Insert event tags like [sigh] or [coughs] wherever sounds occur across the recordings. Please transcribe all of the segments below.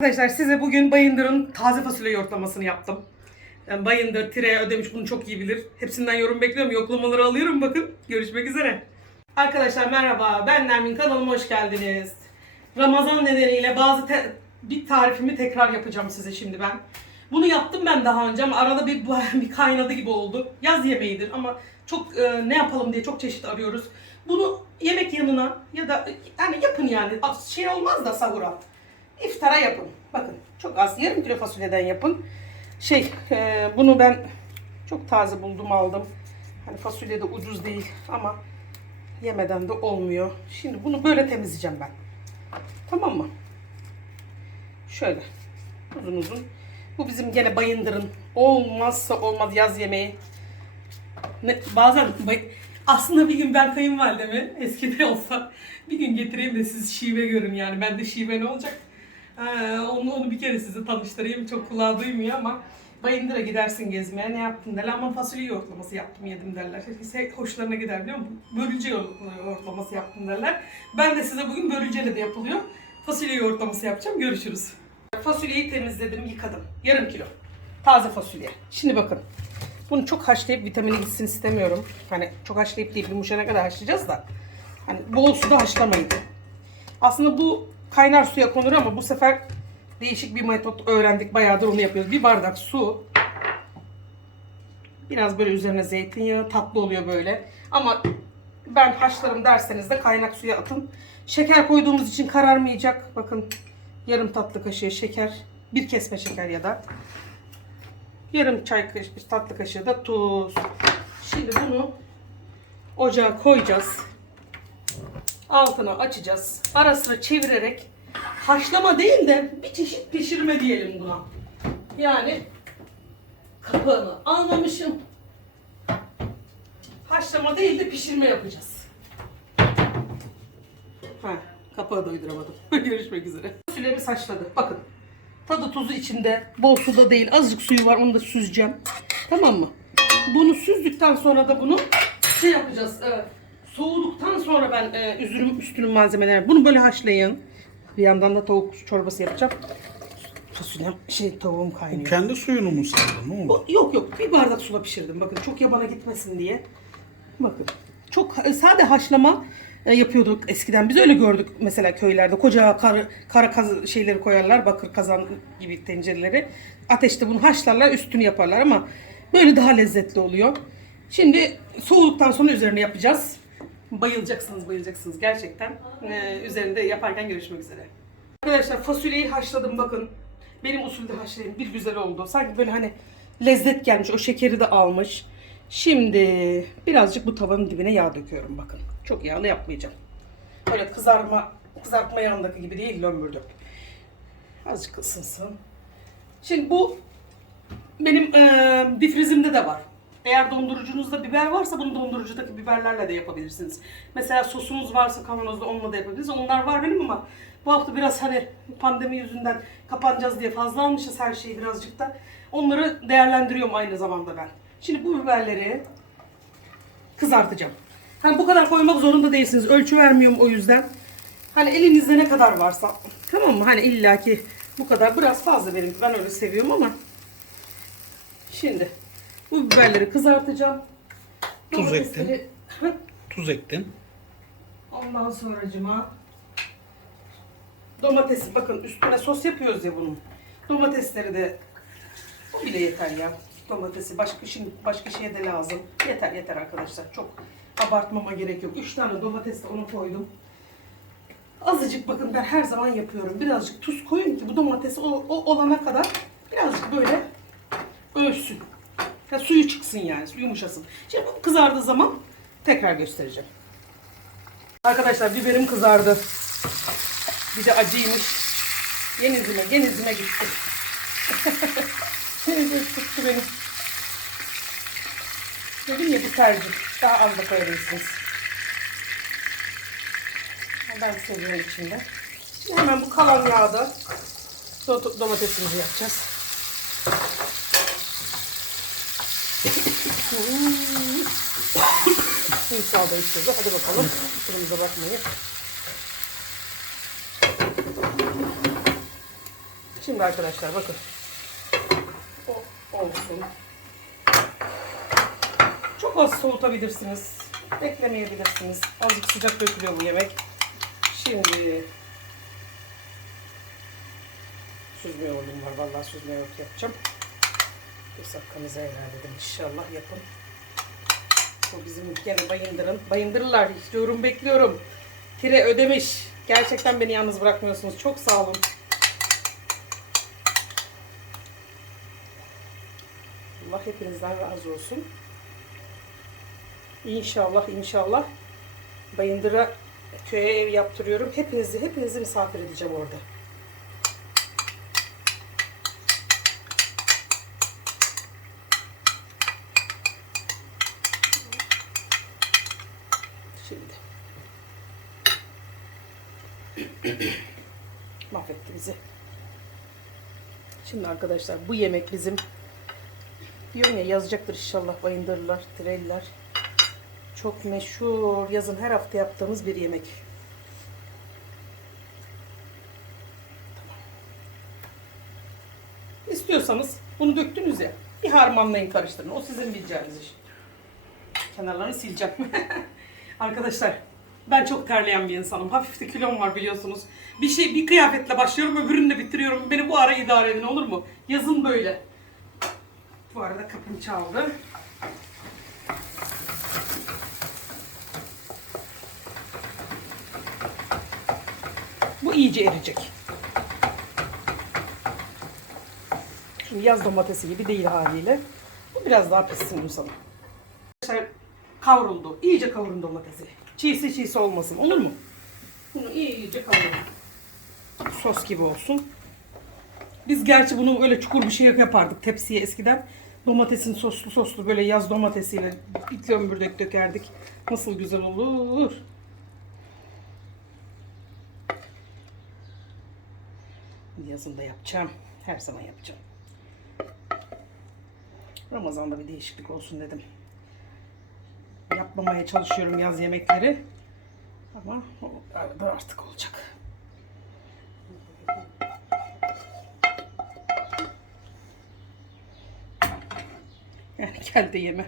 Arkadaşlar size bugün Bayındır'ın taze fasulye yoğurtlamasını yaptım. Yani Bayındır, Tire, Ödemiş bunu çok iyi bilir. Hepsinden yorum bekliyorum. Yoklamaları alıyorum bakın. Görüşmek üzere. Arkadaşlar merhaba. Ben Nermin. Kanalıma hoş geldiniz. Ramazan nedeniyle bazı bir tarifimi tekrar yapacağım size şimdi ben. Bunu yaptım ben daha önce ama arada bir, [laughs] bir kaynadı gibi oldu. Yaz yemeğidir ama çok e, ne yapalım diye çok çeşit arıyoruz. Bunu yemek yanına ya da yani yapın yani şey olmaz da sahura. İftara yapın. Bakın çok az yarım kilo fasulyeden yapın. Şey e, bunu ben çok taze buldum aldım. Hani fasulye de ucuz değil ama yemeden de olmuyor. Şimdi bunu böyle temizleyeceğim ben. Tamam mı? Şöyle uzun uzun. Bu bizim gene bayındırın olmazsa olmaz yaz yemeği. Ne, bazen aslında bir gün ben kayınvalidemi eskide olsa bir gün getireyim de siz şive görün yani. Ben de şive ne olacak? Ha, onu, onu bir kere size tanıştırayım. Çok kulağı duymuyor ama Bayındır'a gidersin gezmeye. Ne yaptın derler ama fasulye yoğurtlaması yaptım yedim derler. Şey, hoşlarına gider biliyor musun? Börülce yoğurt- yoğurtlaması yaptım derler. Ben de size bugün börülceyle de yapılıyor. Fasulye yoğurtlaması yapacağım. Görüşürüz. Fasulyeyi temizledim, yıkadım. Yarım kilo. Taze fasulye. Şimdi bakın. Bunu çok haşlayıp vitamini gitsin istemiyorum. Hani çok haşlayıp değil yumuşana kadar haşlayacağız da. Hani bol suda haşlamayın. Aslında bu kaynar suya konur ama bu sefer değişik bir metot öğrendik. Bayağıdır onu yapıyoruz. Bir bardak su. Biraz böyle üzerine zeytinyağı tatlı oluyor böyle. Ama ben haşlarım derseniz de kaynak suya atın. Şeker koyduğumuz için kararmayacak. Bakın yarım tatlı kaşığı şeker. Bir kesme şeker ya da yarım çay kaşığı tatlı kaşığı da tuz. Şimdi bunu ocağa koyacağız. Altını açacağız. Ara sıra çevirerek haşlama değil de bir çeşit pişirme diyelim buna. Yani kapağını almamışım. Haşlama değil de pişirme yapacağız. Ha, kapağı da uyduramadım. [laughs] Görüşmek üzere. Fasulyemiz haşladı. Bakın. Tadı tuzu içinde. Bol suda değil. Azıcık suyu var. Onu da süzeceğim. Tamam mı? Bunu süzdükten sonra da bunu şey yapacağız. Evet. Soğuduktan sonra ben e, üzürüm üstünün malzemelerini. Bunu böyle haşlayın. Bir yandan da tavuk çorbası yapacağım. Fasulyem şey tavuğum kaynıyor. Kendi suyunu mu saldın? Ne oldu? Bu- Yok yok bir bardak sula pişirdim. Bakın çok yabana gitmesin diye. Bakın çok e, sade haşlama e, yapıyorduk eskiden. Biz öyle gördük mesela köylerde. Koca kar, kara kaz şeyleri koyarlar. Bakır kazan gibi tencereleri. Ateşte bunu haşlarlar üstünü yaparlar ama böyle daha lezzetli oluyor. Şimdi soğuduktan sonra üzerine yapacağız. Bayılacaksınız bayılacaksınız gerçekten. Ee, üzerinde yaparken görüşmek üzere. Arkadaşlar fasulyeyi haşladım bakın. Benim usulde haşlayayım bir güzel oldu. Sanki böyle hani lezzet gelmiş. O şekeri de almış. Şimdi birazcık bu tavanın dibine yağ döküyorum bakın. Çok yağlı yapmayacağım. Öyle kızarma, kızartma yağındaki gibi değil lömbürdük. Azıcık ısınsın. Şimdi bu benim eee difrizimde de var. Eğer dondurucunuzda biber varsa bunu dondurucudaki biberlerle de yapabilirsiniz. Mesela sosunuz varsa kavanozda onunla da yapabilirsiniz. Onlar var benim ama bu hafta biraz hani pandemi yüzünden kapanacağız diye fazla almışız her şeyi birazcık da. Onları değerlendiriyorum aynı zamanda ben. Şimdi bu biberleri kızartacağım. Hani bu kadar koymak zorunda değilsiniz. Ölçü vermiyorum o yüzden. Hani elinizde ne kadar varsa. Tamam mı? Hani illaki bu kadar. Biraz fazla benim. Ben öyle seviyorum ama. Şimdi bu biberleri kızartacağım. Tuz Domatesleri- [laughs] Tuz ektin. Ondan sonracıma domatesi bakın üstüne sos yapıyoruz ya bunun. Domatesleri de o bile yeter ya. Domatesi başka şimdi başka şeye de lazım. Yeter yeter arkadaşlar. Çok abartmama gerek yok. 3 tane domates de onu koydum. Azıcık bakın ben her zaman yapıyorum. Birazcık tuz koyun ki bu domates o, o olana kadar birazcık böyle ölsün. Ya suyu çıksın yani, yumuşasın. Şimdi bu kızardığı zaman tekrar göstereceğim. Arkadaşlar biberim kızardı. Bir de acıymış. Genizime, genizime gitti. [laughs] Genizime tuttu beni. Dedim ya bir tercih. Daha az da koyabilirsiniz. Ben seviyorum içinde. Hemen bu kalan yağda do- domatesimizi yapacağız. Ünsal da istedi. Hadi bakalım. Kusurumuza bakmayın. Şimdi arkadaşlar bakın. O olsun. Çok az soğutabilirsiniz. Beklemeyebilirsiniz. Azıcık sıcak dökülüyor bu yemek. Şimdi süzme yoğurdum var. Vallahi süzme yoğurt yapacağım. Bir hakkınızı helal edin. İnşallah yapın. Bu bizim gene bayındırın. Bayındırırlar. Hiç yorum bekliyorum. Tire ödemiş. Gerçekten beni yalnız bırakmıyorsunuz. Çok sağ olun. Allah hepinizden razı olsun. İnşallah inşallah Bayındır'a köye ev yaptırıyorum. Hepinizi hepinizi misafir edeceğim orada. Şimdi. [coughs] Mahvetti bizi. Şimdi arkadaşlar bu yemek bizim diyorum ya yazacaktır inşallah bayındırlar, treyler. Çok meşhur yazın her hafta yaptığımız bir yemek. İstiyorsanız bunu döktünüz ya bir harmanlayın karıştırın. O sizin bileceğiniz iş. Kenarlarını sileceğim. [laughs] Arkadaşlar ben çok terleyen bir insanım. Hafif de kilom var biliyorsunuz. Bir şey bir kıyafetle başlıyorum öbürünü de bitiriyorum. Beni bu ara idare edin olur mu? Yazın böyle. Bu arada kapım çaldı. Bu iyice eriyecek. Şimdi yaz domatesi gibi değil haliyle. Bu biraz daha pişsin Musalım. Kavruldu. İyice kavurun domatesi. Çiğsi çiğsi olmasın olur mu? Bunu iyice kavurun. Sos gibi olsun. Biz gerçi bunu öyle çukur bir şey yapardık tepsiye eskiden. Domatesin soslu soslu böyle yaz domatesiyle bir ömürdek dökerdik. Nasıl güzel olur. Yazın da yapacağım. Her zaman yapacağım. Ramazan'da bir değişiklik olsun dedim. Yapmamaya çalışıyorum yaz yemekleri. Ama arada artık olacak. Yani gel de yeme.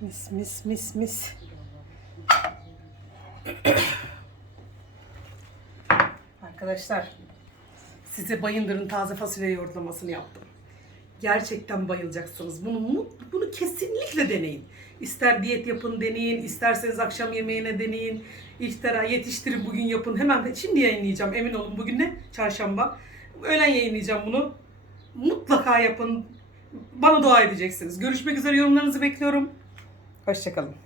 Mis mis mis mis. Arkadaşlar size Bayındır'ın taze fasulye yoğurtlamasını yaptım. Gerçekten bayılacaksınız. Bunu bunu kesinlikle deneyin. İster diyet yapın deneyin, isterseniz akşam yemeğine deneyin. İftara yetiştirip bugün yapın. Hemen şimdi yayınlayacağım emin olun. Bugün ne? Çarşamba. Öğlen yayınlayacağım bunu. Mutlaka yapın. Bana dua edeceksiniz. Görüşmek üzere yorumlarınızı bekliyorum. Hoşçakalın.